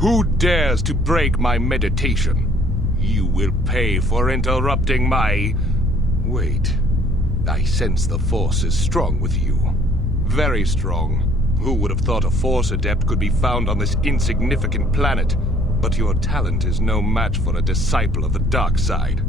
Who dares to break my meditation? You will pay for interrupting my... Wait. I sense the Force is strong with you. Very strong. Who would have thought a Force adept could be found on this insignificant planet? But your talent is no match for a disciple of the dark side.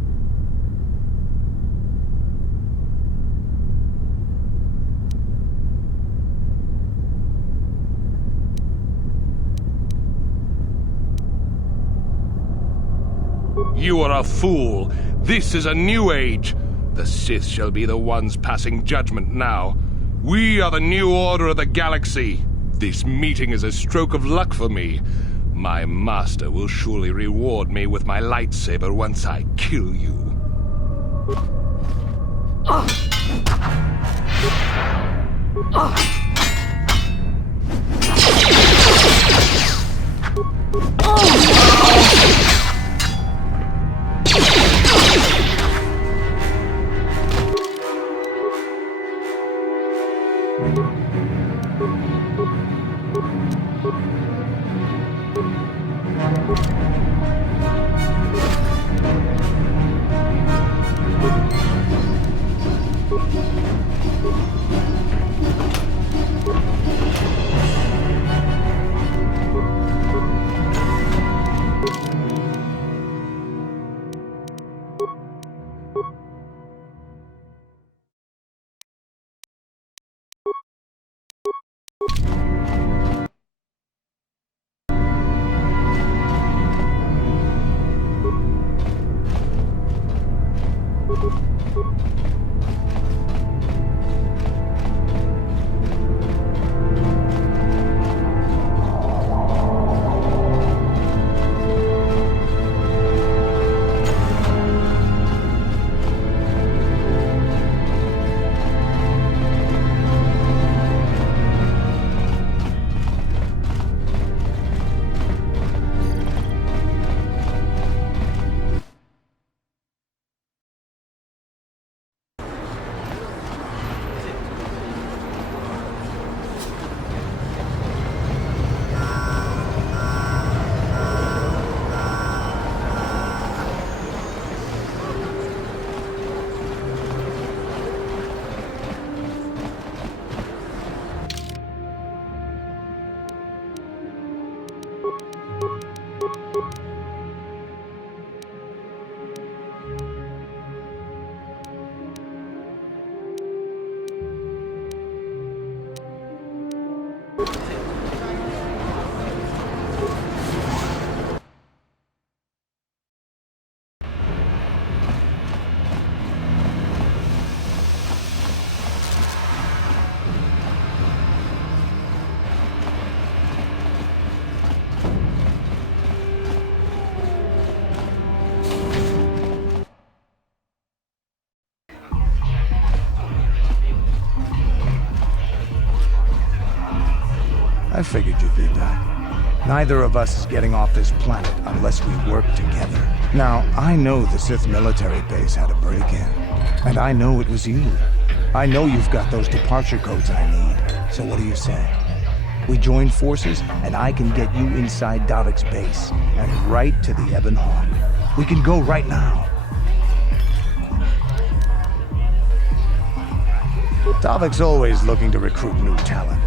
You are a fool. This is a new age. The Sith shall be the ones passing judgment now. We are the new order of the galaxy. This meeting is a stroke of luck for me. My master will surely reward me with my lightsaber once I kill you. I figured you'd be back. Neither of us is getting off this planet unless we work together. Now, I know the Sith military base had a break-in. And I know it was you. I know you've got those departure codes I need. So what do you say? We join forces, and I can get you inside Davik's base, and right to the Ebon Hawk. We can go right now. Davik's always looking to recruit new talent.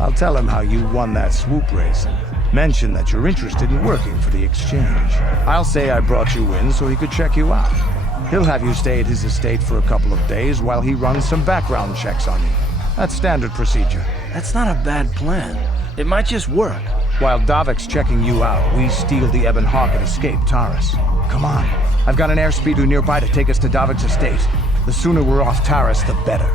I'll tell him how you won that swoop race and mention that you're interested in working for the exchange. I'll say I brought you in so he could check you out. He'll have you stay at his estate for a couple of days while he runs some background checks on you. That's standard procedure. That's not a bad plan. It might just work. While Davik's checking you out, we steal the Ebon Hawk and escape Taris. Come on. I've got an airspeeder nearby to take us to Davik's estate. The sooner we're off Taris, the better.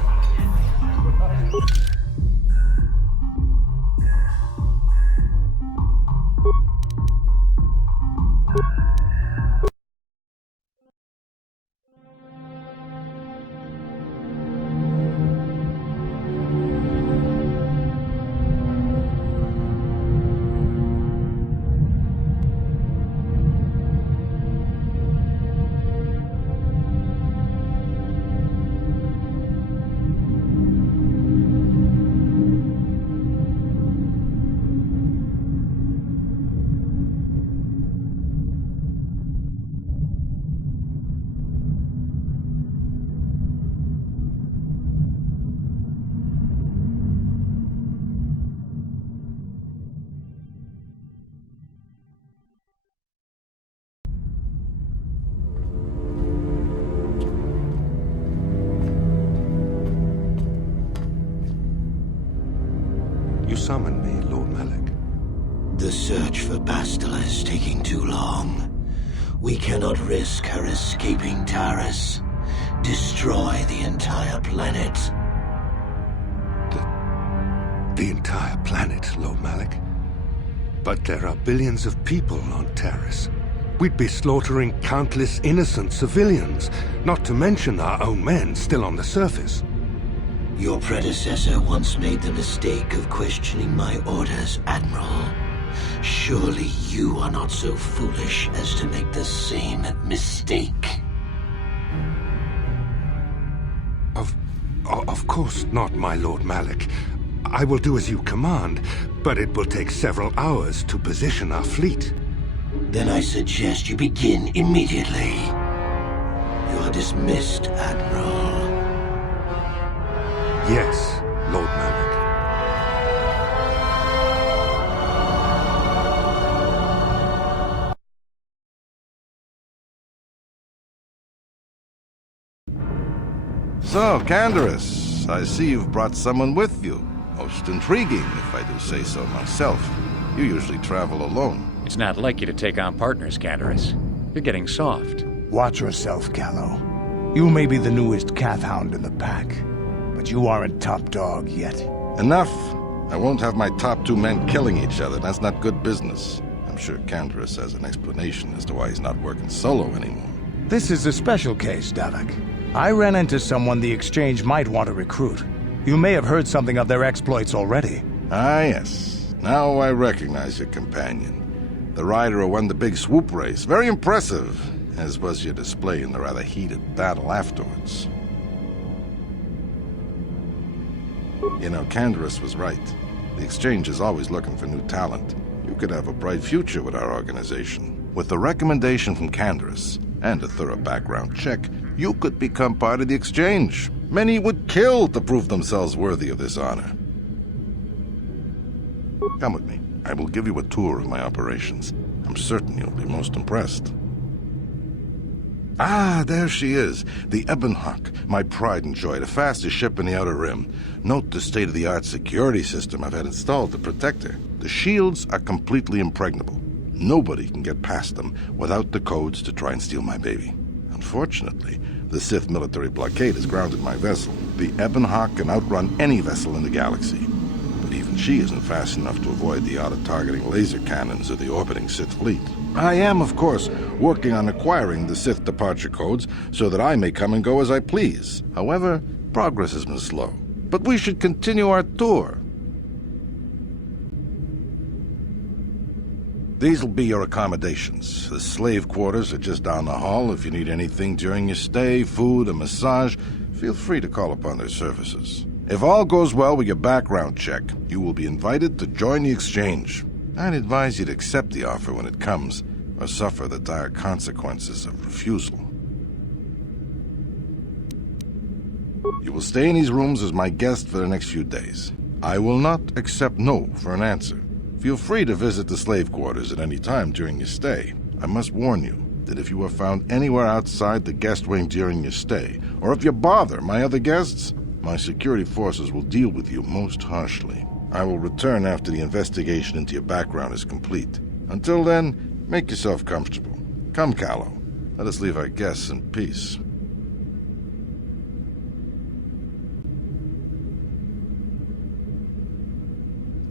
Lord Malak? The search for Bastila is taking too long. We cannot risk her escaping Taris. Destroy the entire planet. The entire planet, Lord Malak? But there are billions of people on Taris. We'd be slaughtering countless innocent civilians, not to mention our own men still on the surface. Your predecessor once made the mistake of questioning my orders, Admiral. Surely you are not so foolish as to make the same mistake. Of course not, my Lord Malak. I will do as you command, but it will take several hours to position our fleet. Then I suggest you begin immediately. You are dismissed, Admiral. Yes, Lord Malak. So, Canderous, I see you've brought someone with you. Most intriguing, if I do say so myself. You usually travel alone. It's not like you to take on partners, Canderous. You're getting soft. Watch yourself, Callow. You may be the newest Cath Hound in the pack, but you aren't top dog yet. Enough! I won't have my top two men killing each other. That's not good business. I'm sure Canderous has an explanation as to why he's not working solo anymore. This is a special case, Davik. I ran into someone the Exchange might want to recruit. You may have heard something of their exploits already. Ah, yes. Now I recognize your companion. The rider who won the big swoop race. Very impressive, as was your display in the rather heated battle afterwards. You know, Canderous was right. The Exchange is always looking for new talent. You could have a bright future with our organization. With the recommendation from Canderous and a thorough background check, you could become part of the Exchange. Many would kill to prove themselves worthy of this honor. Come with me. I will give you a tour of my operations. I'm certain you'll be most impressed. Ah, there she is. The Ebonhawk, my pride and joy, the fastest ship in the Outer Rim. Note the state-of-the-art security system I've had installed to protect her. The shields are completely impregnable. Nobody can get past them without the codes to try and steal my baby. Unfortunately, the Sith military blockade has grounded my vessel. The Ebonhawk can outrun any vessel in the galaxy. But even she isn't fast enough to avoid the auto-targeting laser cannons of the orbiting Sith fleet. I am, of course, working on acquiring the Sith departure codes so that I may come and go as I please. However, progress has been slow. But we should continue our tour. These will be your accommodations. The slave quarters are just down the hall. If you need anything during your stay, food, a massage, feel free to call upon their services. If all goes well with your background check, you will be invited to join the Exchange. I'd advise you to accept the offer when it comes, or suffer the dire consequences of refusal. You will stay in these rooms as my guest for the next few days. I will not accept no for an answer. Feel free to visit the slave quarters at any time during your stay. I must warn you that if you are found anywhere outside the guest wing during your stay, or if you bother my other guests, my security forces will deal with you most harshly. I will return after the investigation into your background is complete. Until then, make yourself comfortable. Come, Callow. Let us leave our guests in peace.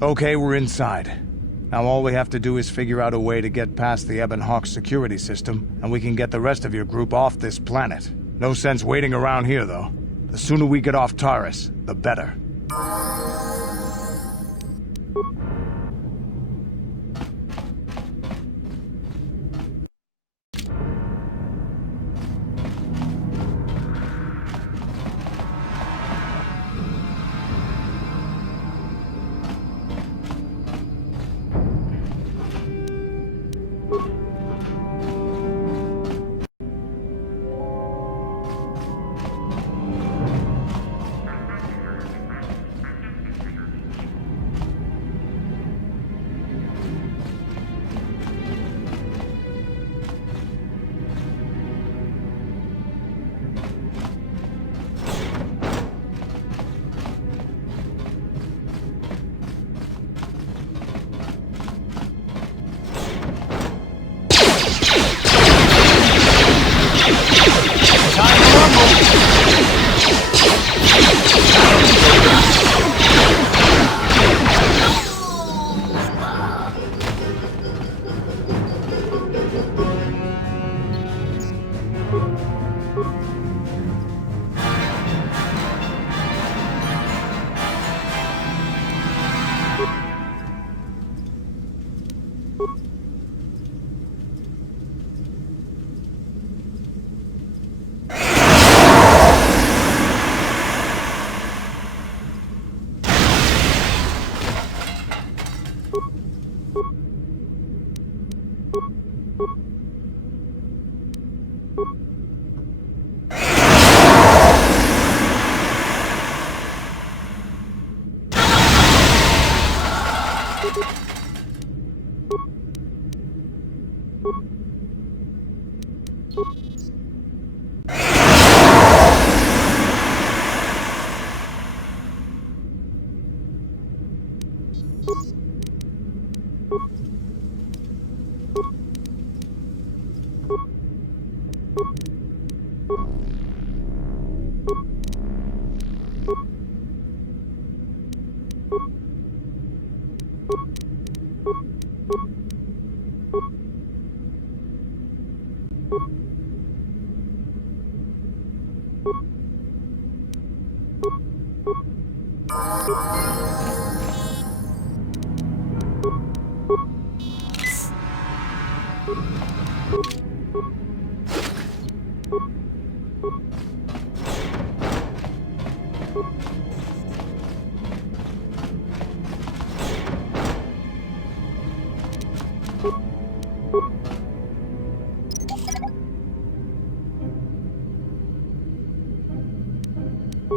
Okay, we're inside. Now all we have to do is figure out a way to get past the Ebonhawk security system, and we can get the rest of your group off this planet. No sense waiting around here, though. The sooner we get off Taris, the better.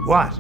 What?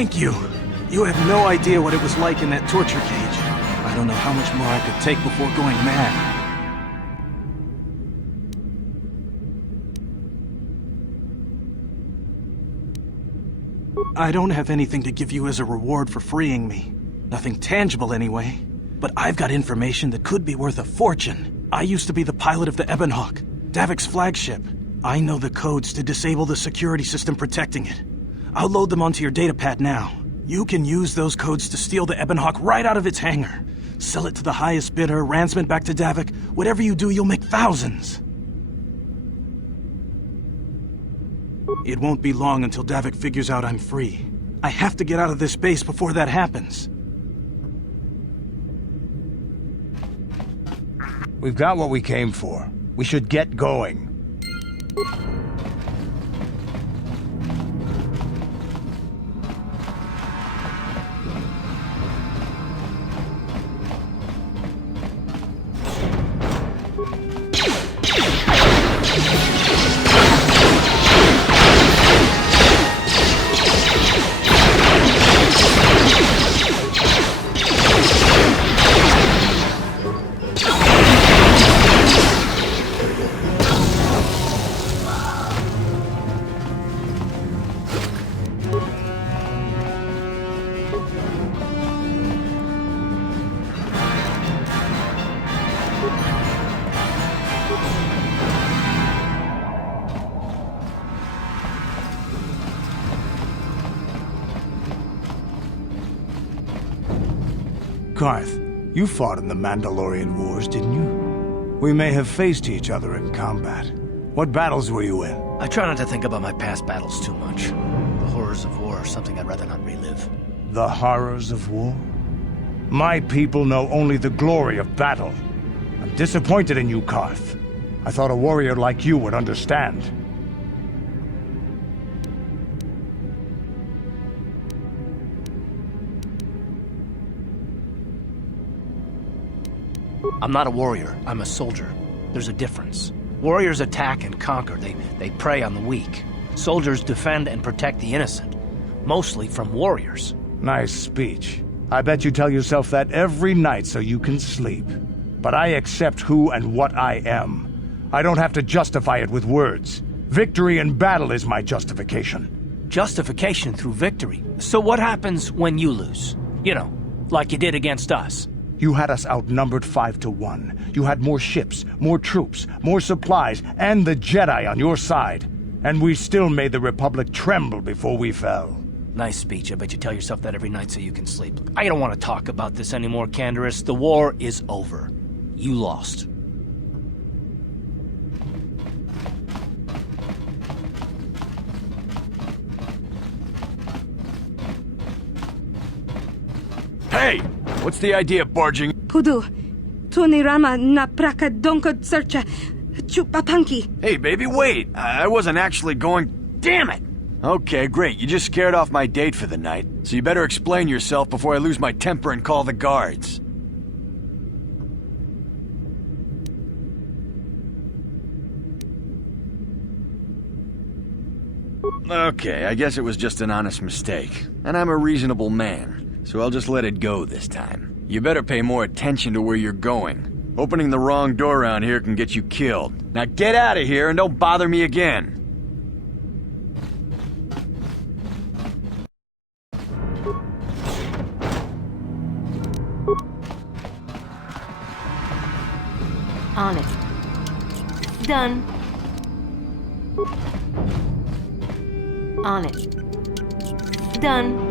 Thank you. You have no idea what it was like in that torture cage. I don't know how much more I could take before going mad. I don't have anything to give you as a reward for freeing me. Nothing tangible anyway. But I've got information that could be worth a fortune. I used to be the pilot of the Ebonhawk, Davik's flagship. I know the codes to disable the security system protecting it. I'll load them onto your datapad now. You can use those codes to steal the Ebonhawk right out of its hangar. Sell it to the highest bidder, ransom it back to Davik. Whatever you do, you'll make thousands. It won't be long until Davik figures out I'm free. I have to get out of this base before that happens. We've got what we came for. We should get going. Karth, you fought in the Mandalorian Wars, didn't you? We may have faced each other in combat. What battles were you in? I try not to think about my past battles too much. The horrors of war are something I'd rather not relive. The horrors of war? My people know only the glory of battle. I'm disappointed in you, Karth. I thought a warrior like you would understand. I'm not a warrior, I'm a soldier. There's a difference. Warriors attack and conquer, they prey on the weak. Soldiers defend and protect the innocent, mostly from warriors. Nice speech. I bet you tell yourself that every night so you can sleep. But I accept who and what I am. I don't have to justify it with words. Victory in battle is my justification. Justification through victory. So what happens when you lose? You know, like you did against us. You had us outnumbered 5-1. You had more ships, more troops, more supplies, and the Jedi on your side. And we still made the Republic tremble before we fell. Nice speech. I bet you tell yourself that every night so you can sleep. I don't want to talk about this anymore, Canderous. The war is over. You lost. Hey! What's the idea of barging? Pudu, Tunirama na praka donkod searcha chupapanki. Hey, baby, wait! I wasn't actually going... Damn it! Okay, great. You just scared off my date for the night. So you better explain yourself before I lose my temper and call the guards. Okay, I guess it was just an honest mistake. And I'm a reasonable man, so I'll just let it go this time. You better pay more attention to where you're going. Opening the wrong door around here can get you killed. Now get out of here and don't bother me again. On it. Done. On it. Done.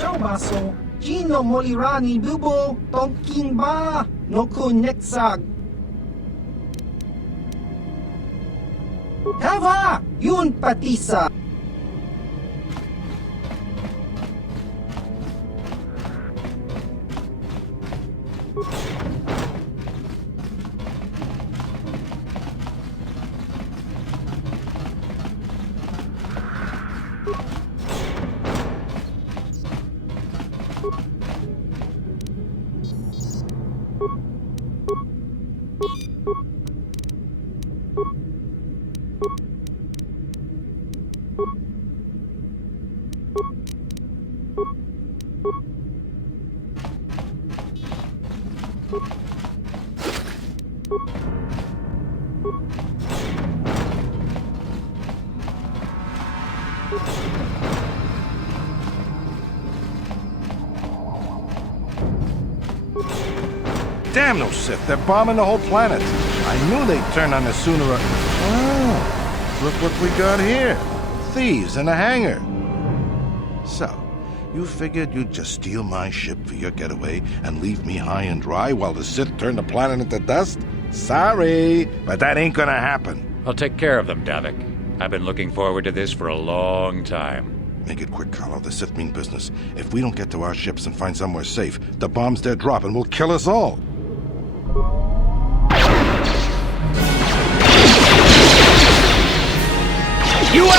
Showmaso, Gino Molirani Bubo, Tonking Ba, Noku Nexag. Hava, Yun Patisa. Damn those Sith, they're bombing the whole planet. I knew they'd turn on us sooner or... Oh, look what we got here. Thieves in a hangar. So, you figured you'd just steal my ship for your getaway and leave me high and dry while the Sith turn the planet into dust? Sorry, but that ain't gonna happen. I'll take care of them, Davik. I've been looking forward to this for a long time. Make it quick, Carlo. The Sith mean business. If we don't get to our ships and find somewhere safe, the bombs they're dropping will kill us all. You may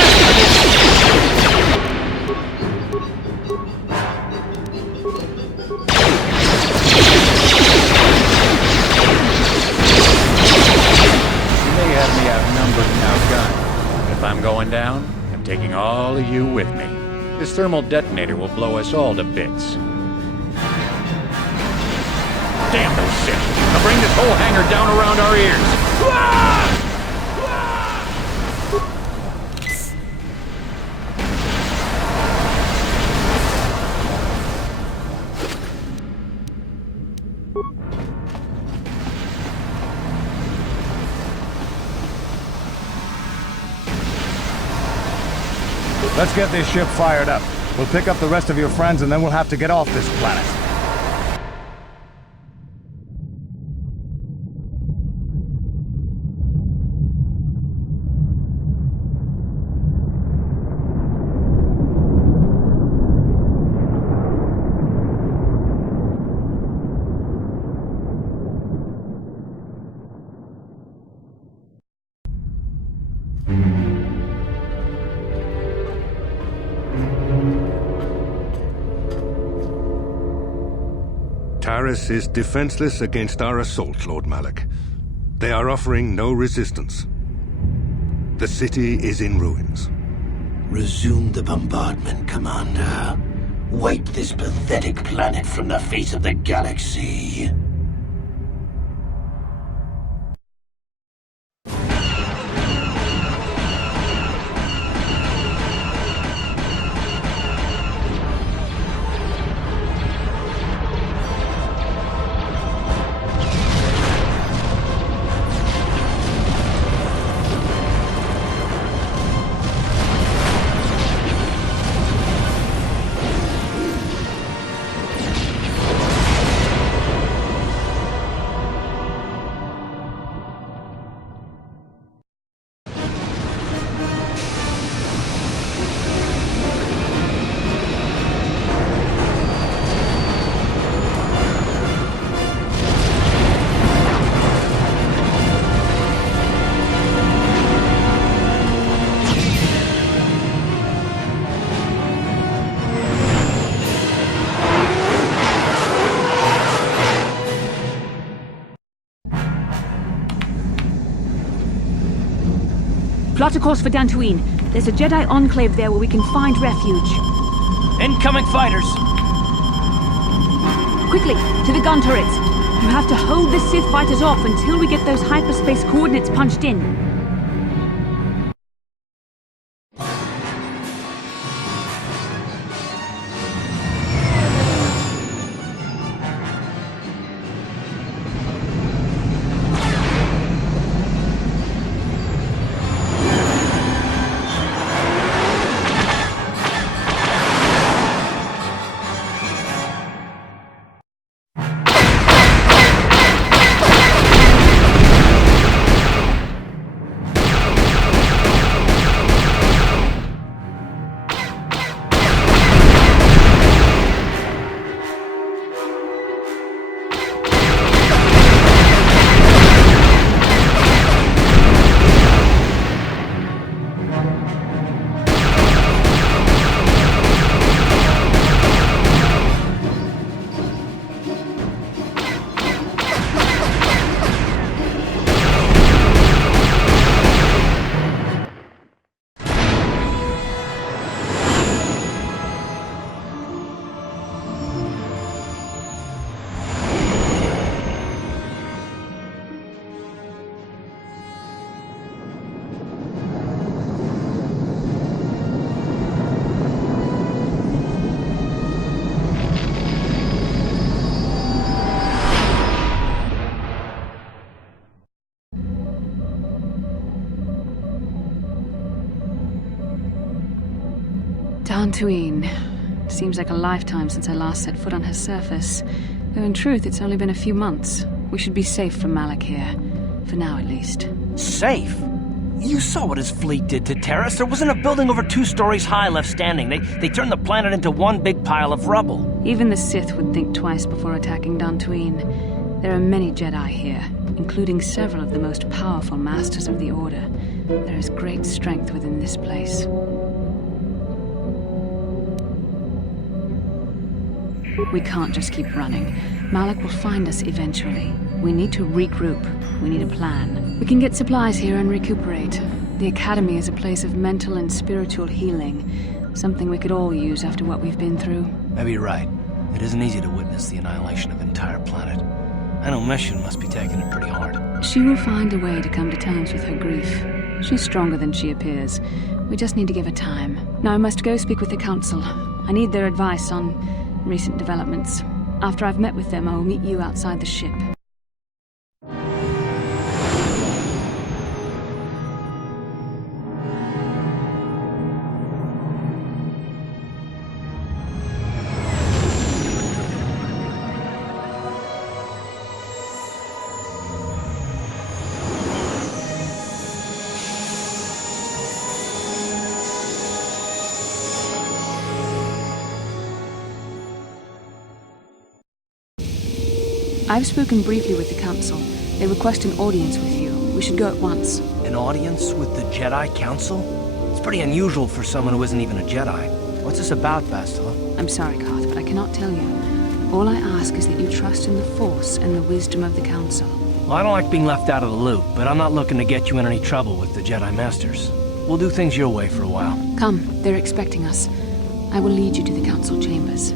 have me outnumbered and outgunned. If I'm going down, I'm taking all of you with me. This thermal detonator will blow us all to bits. Damn those Sith! They'll bring this whole hangar down around our ears! Let's get this ship fired up. We'll pick up the rest of your friends and then we'll have to get off this planet. Taris is defenseless against our assault, Lord Malak. They are offering no resistance. The city is in ruins. Resume the bombardment, Commander. Wipe this pathetic planet from the face of the galaxy. Plot a course for Dantooine. There's a Jedi enclave there where we can find refuge. Incoming fighters! Quickly, to the gun turrets. You have to hold the Sith fighters off until we get those hyperspace coordinates punched in. Dantooine. Seems like a lifetime since I last set foot on her surface. Though in truth, it's only been a few months. We should be safe from Malak here. For now, at least. Safe? You saw what his fleet did to Taris. There wasn't a building over 2 stories high left standing. They turned the planet into one big pile of rubble. Even the Sith would think twice before attacking Dantooine. There are many Jedi here, including several of the most powerful masters of the Order. There is great strength within this place. We can't just keep running. Malak will find us eventually. We need to regroup. We need a plan. We can get supplies here and recuperate. The Academy is a place of mental and spiritual healing. Something we could all use after what we've been through. Maybe you're right. It isn't easy to witness the annihilation of an entire planet. I know Meshun must be taking it pretty hard. She will find a way to come to terms with her grief. She's stronger than she appears. We just need to give her time. Now I must go speak with the Council. I need their advice on recent developments. After I've met with them, I will meet you outside the ship. I've spoken briefly with the Council. They request an audience with you. We should go at once. An audience with the Jedi Council? It's pretty unusual for someone who isn't even a Jedi. What's this about, Bastila? I'm sorry, Carth, but I cannot tell you. All I ask is that you trust in the Force and the wisdom of the Council. Well, I don't like being left out of the loop, but I'm not looking to get you in any trouble with the Jedi Masters. We'll do things your way for a while. Come, they're expecting us. I will lead you to the Council chambers.